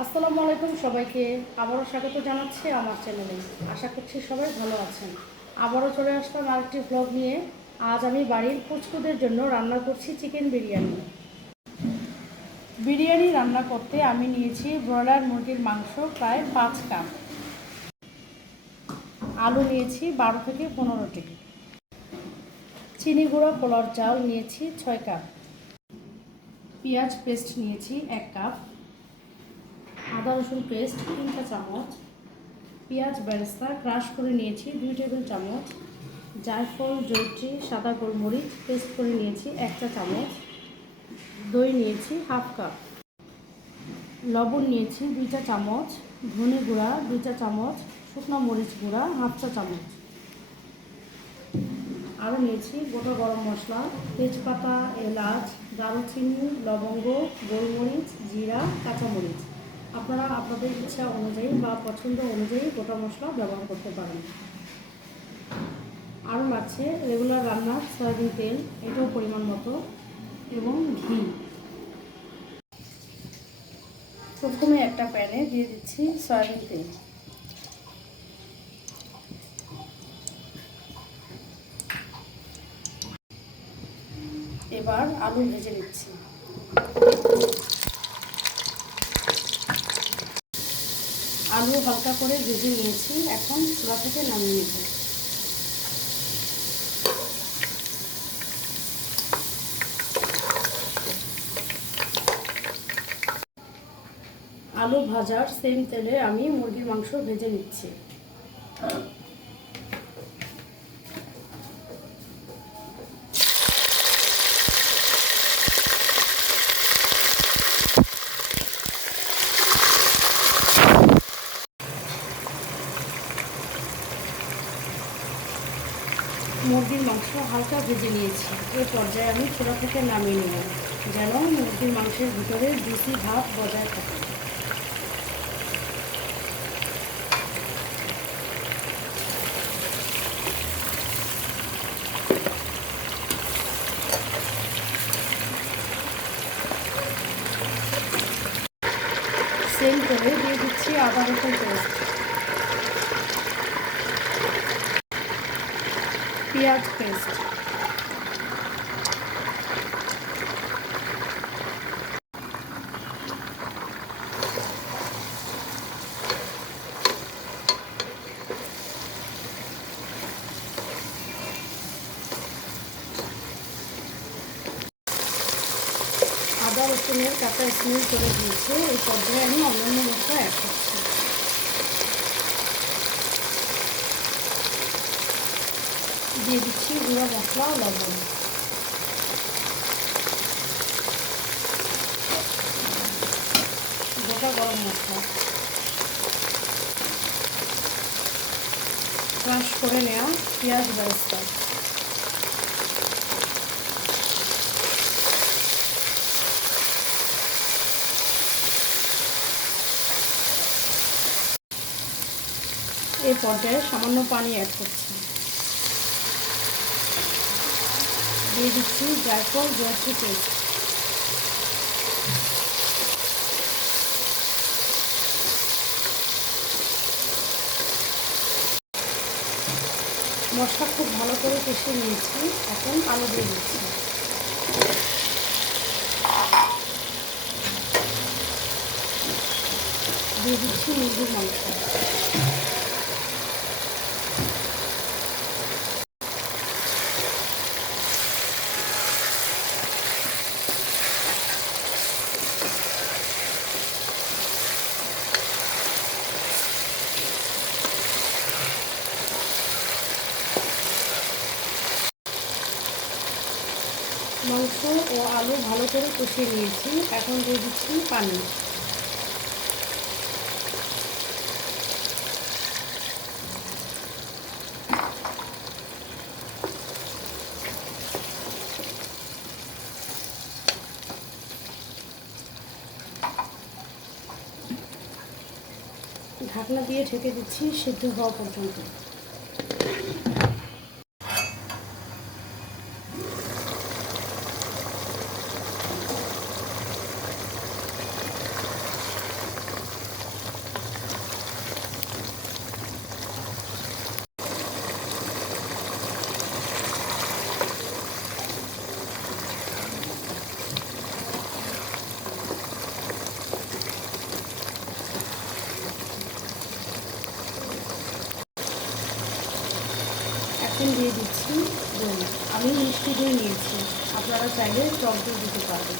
আসসালামু আলাইকুম সবাইকে। আবারও স্বাগত জানাচ্ছি আমার চ্যানেলে। আশা করছি সবাই ভালো আছেন। আবারও চলে আসলাম আরেকটি ব্লগ নিয়ে। আজ আমি বাড়ির পুচকুদের জন্য রান্না করছি চিকেন বিরিয়ানি। বিরিয়ানি রান্না করতে আমি নিয়েছি ব্রয়লার মুরগির মাংস প্রায় পাঁচ কাপ। আলু নিয়েছি বারো থেকে পনেরোটি চিনি গুঁড়া পোলার চাল নিয়েছি ছয় কাপ। পেঁয়াজ পেস্ট নিয়েছি এক কাপ। আদা, রসুন পেস্ট তিনটা চামচ, পেঁয়াজ বেরেস্তা ক্রাশ করে নিয়েছি দুই টেবিল চামচ, জায়ফল জৈত্রী সাদা গোলমরিচ পেস্ট করে নিয়েছি একটা চামচ, দই নিয়েছি হাফ কাপ লবণ নিয়েছি দুইটা চামচ, ধনে গুঁড়া দুইটা চামচ, শুকনো মরিচ গুঁড়া হাফ চা চামচ। আরও নিয়েছি গোটা গরম মশলা, তেজপাতা, এলাচ, দারুচিনি, লবঙ্গ, গোলমরিচ, জিরা, কাঁচামরিচ। আপনারা আপনাদের ইচ্ছা অনুযায়ী বা পছন্দ অনুযায়ী গোটা মশলা ব্যবহার করতে পারেন। আরও লাগছে রেগুলার রান্না, সয়াবিন তেল, এটাও পরিমাণ মতো, এবং ঘি। প্রথমে একটা প্যানে দিয়ে দিচ্ছি সয়াবিন তেল। এবার আলু ভেজে নিচ্ছি। আলু হালকা করে ভেজে নিয়েছি, এখন চুলা থেকে নামিয়ে নেব। আলু ভাজার সেম তেলে আমি মুরগির মাংস ভেজে নিচ্ছি। মুরগির মাংস হালকা ভেজে নিয়েছি। এই পর্যায়ে আমি চূড়া থেকে নামিয়ে নিলাম যেন মুরগির মাংসের ভিতরে জুসি ভাব বজায় থাকে। সেম করে দিয়ে দিচ্ছি আবার রসুন পেস্ট। পেঁয়াজ পেস্ট আদা রসুনের কাঁচা স্মেল করে দিয়েছে। এই পর্যায়ে আমি অন্যান্য মশলা অ্যাড করছি। দিয়ে দিচ্ছি গুঁড়ো মশলা ও লবণ গোটা গরম মশলা ক্রাশ করে নেওয়া পেঁয়াজ বেরেস্তা এই পর্যায়ে সামান্য পানি অ্যাড করছি। দিয়ে দিচ্ছি জায়ফল জয়ত্রী পেস্ট মশলা খুব ভালো করে কষিয়ে নিয়েছি, এখন আলু দিয়ে দিচ্ছি। দিয়ে দিচ্ছি মুরগির মাংস। মাংস ও আলু ভালো করে কষিয়ে নিয়েছি। এখন দিয়ে দিচ্ছি পানি। ঢাকনা দিয়ে ঢেকে দিচ্ছি, সিদ্ধ হওয়া পর্যন্ত এখন দিয়ে দিচ্ছি দই আমি মিষ্টি দই নিয়েছি। আপনারা চাইলে টক দই দিতে পারবেন।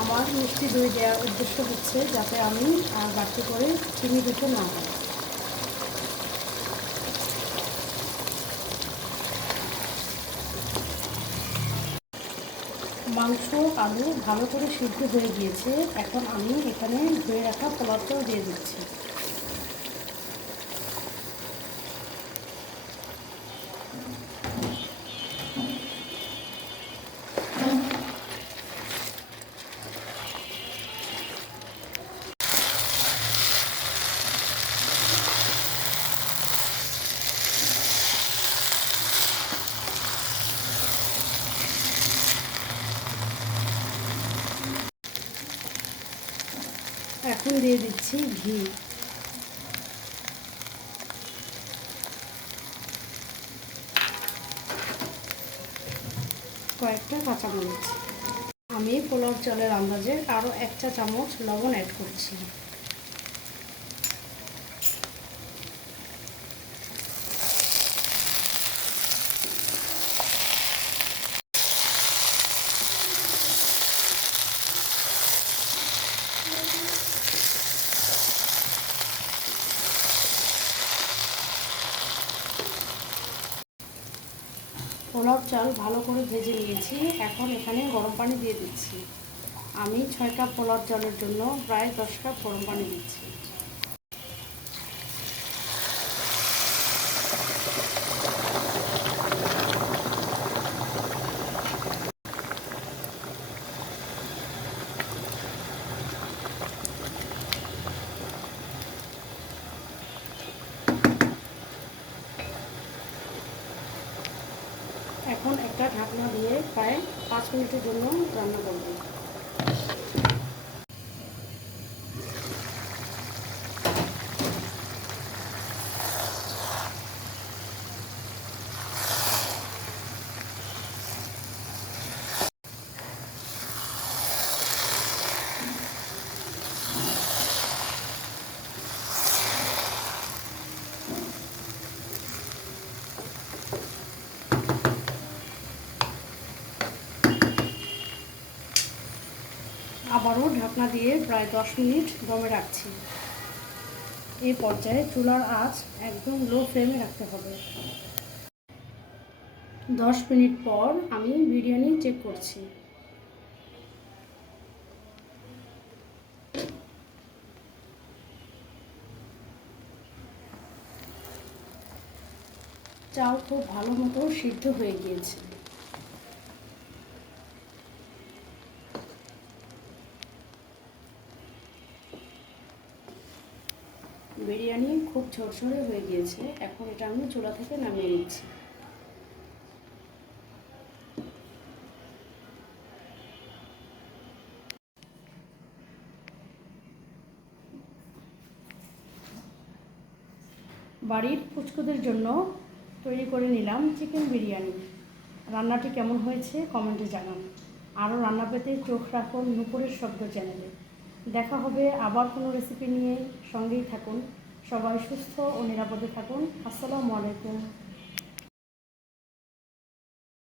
আমার মিষ্টি দই দেওয়ার উদ্দেশ্য হচ্ছে যাতে আমি বাড়তি করে চিনি দিতে না হয় মাংস, আলু ভালো করে সিদ্ধ হয়ে গিয়েছে। এখন আমি এখানে ধুয়ে রাখা পোলাওটাও দিয়ে দিচ্ছি। এখন দিয়ে দিচ্ছি ঘি। কয়েকটা কাঁচামরিচ। আমি পোলাও চালের আন্দাজে আরও একটা চামচ লবণ অ্যাড করছি। পোলাও চাল ভালো করে ভেজে নিয়েছি। এখন এখানে গরম পানি দিয়ে দিচ্ছি। আমি ছয় কাপ পোলাও চালের জন্য প্রায় দশ কাপ গরম পানি দিচ্ছি এখন একটা ঢাকনা দিয়ে প্রায় পাঁচ মিনিটের জন্য রান্না করব আবারও ঢাকনা দিয়ে প্রায় দশ মিনিট দমে রাখছি। এই পর্যায়ে চুলার আঁচ একদম লো ফ্লেমে রাখতে হবে। দশ মিনিট পর আমি বিরিয়ানি চেক করছি। চাল খুব ভালো মতো সিদ্ধ হয়ে গিয়েছে বিরিয়ানি খুব ঝরঝরে হয়ে গিয়েছে। এখন এটা আমি চুলা থেকে নামিয়ে নিচ্ছি। বাড়ির ফুচকুদের জন্য তৈরি করে নিলাম চিকেন বিরিয়ানি। রান্নাটি কেমন হয়েছে কমেন্টে জানান। আরও রান্না পেতে চোখ রাখুন নুপুরের শব্দ চ্যানেলে। দেখা হবে আবার কোনো রেসিপি নিয়ে। সঙ্গেই থাকুন। সবাই সুস্থ ও নিরাপদে থাকুন। আসসালামু আলাইকুম।